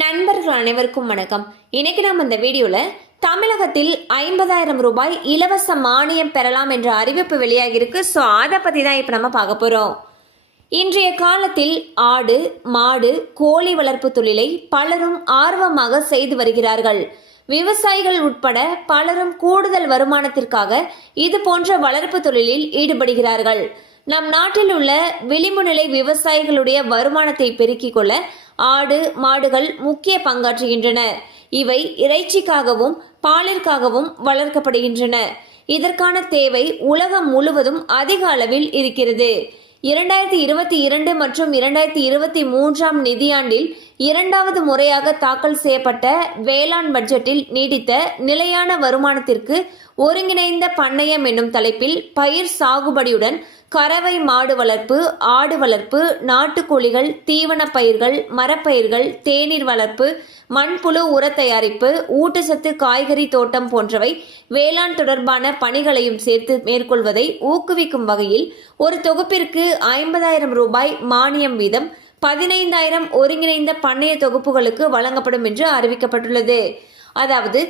நண்பர்கள் அனைவருக்கும் வணக்கம். இன்னைக்கு நம்ம இந்த வீடியோல தமிழகத்தில் 50,000 ரூபாய் இலவச மானியம் பெறலாம் என்ற அறிவிப்பு வெளியாகிருக்கு. ஸோ அதை பற்றி தான் இப்போ நம்ம பார்க்க போகிறோம். இன்றைய காலத்தில் ஆடு மாடு கோழி வளர்ப்பு தொழிலை பலரும் ஆர்வமாக செய்து வருகிறார்கள். விவசாயிகள் உட்பட பலரும் கூடுதல் வருமானத்திற்காக இது போன்ற வளர்ப்பு தொழிலில் ஈடுபடுகிறார்கள். நம் நாட்டில் உள்ள விளிம்பு நிலை விவசாயிகளுடைய வருமானத்தை பெருக்கிக் கொள்ள ஆடு மாடுகள் முக்கிய பங்காற்றுகின்றன. இவை இறைச்சிக்காகவும் பாலிற்காகவும் வளர்க்கப்படுகின்றன. இதற்கான தேவை உலகம் முழுவதும் அதிக அளவில் இருக்கிறது. 2022 மற்றும் 2023 நிதியாண்டில் இரண்டாவது முறையாக தாக்கல் செய்யப்பட்ட வேளாண் பட்ஜெட்டில் நீடித்த நிலையான வருமானத்திற்கு ஒருங்கிணைந்த பண்ணையம் என்னும் தலைப்பில் பயிர் சாகுபடியுடன் கறவை மாடு வளர்ப்பு, ஆடு வளர்ப்பு, நாட்டுக்கோழிகள், தீவன பயிர்கள், மரப்பயிர்கள், தேநீர் வளர்ப்பு, மண்புழு உர தயாரிப்பு, ஊட்டச்சத்து காய்கறி தோட்டம் போன்றவை வேளாண் தொடர்பான பணிகளையும் சேர்த்து மேற்கொள்வதை ஊக்குவிக்கும் வகையில் ஒரு தொகுப்பிற்கு 50,000 ரூபாய் மானியம் வீதம் 15,000 ஒருங்கிணைந்த பண்ணைய தொகுப்புகளுக்கு வழங்கப்படும் என்று அறிவிக்கப்பட்டுள்ளது. அதாவது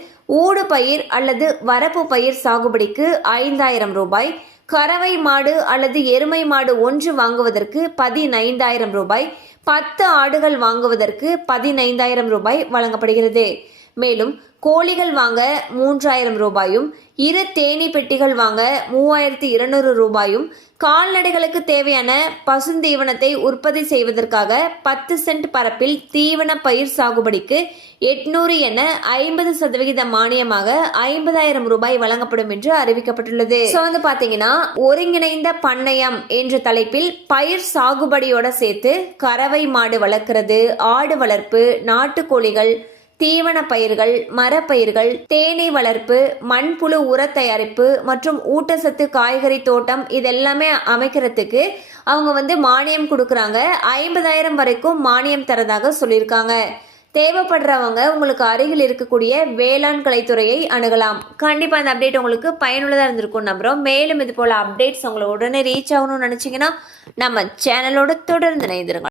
ஊடு பயிர் அல்லது வரப்பு பயிர் சாகுபடிக்கு 5,000 ரூபாய், கறவை மாடு அல்லது எருமை மாடு ஒன்று வாங்குவதற்கு 15,000 ரூபாய், 10 ஆடுகள் வாங்குவதற்கு 15,000 ரூபாய் வழங்கப்படுகிறது. மேலும் கோழிகள் வாங்க 3,000 ரூபாயும், 2 தேனீ பெட்டிகள் வாங்க 3,200 ரூபாயும், கால்நடைகளுக்கு தேவையான பசுந்தீவனத்தை உற்பத்தி செய்வதற்காக 10 சென்ட் பரப்பில் தீவன பயிர் சாகுபடிக்கு 800 என 50% மானியமாக 50,000 ரூபாய் வழங்கப்படும் என்று அறிவிக்கப்பட்டுள்ளது. ஸோ பாத்தீங்கன்னா ஒருங்கிணைந்த பண்ணையம் என்ற தலைப்பில் பயிர் சாகுபடியோட சேர்த்து கறவை மாடு வளர்க்கிறது, ஆடு வளர்ப்பு, நாட்டுக்கோழிகள், தீவன பயிர்கள், மரப்பயிர்கள், தேனீ வளர்ப்பு, மண்புழு உர தயாரிப்பு மற்றும் ஊட்டச்சத்து காய்கறி தோட்டம் இதெல்லாமே அமைக்கிறதுக்கு அவங்க மானியம் கொடுக்குறாங்க. 50,000 வரைக்கும் மானியம் தரதாக சொல்லியிருக்காங்க. தேவைப்படுறவங்க உங்களுக்கு அருகில் இருக்கக்கூடிய வேளாண் கலைத்துறையை அணுகலாம். கண்டிப்பாக அந்த அப்டேட் உங்களுக்கு பயனுள்ளதாக இருந்திருக்கும் நம்புகிறோம். மேலும் இது போல் அப்டேட்ஸ் உங்களை உடனே ரீச் ஆகணும்னு நினச்சிங்கன்னா நம்ம சேனலோட தொடர்ந்து இணைந்திருங்க.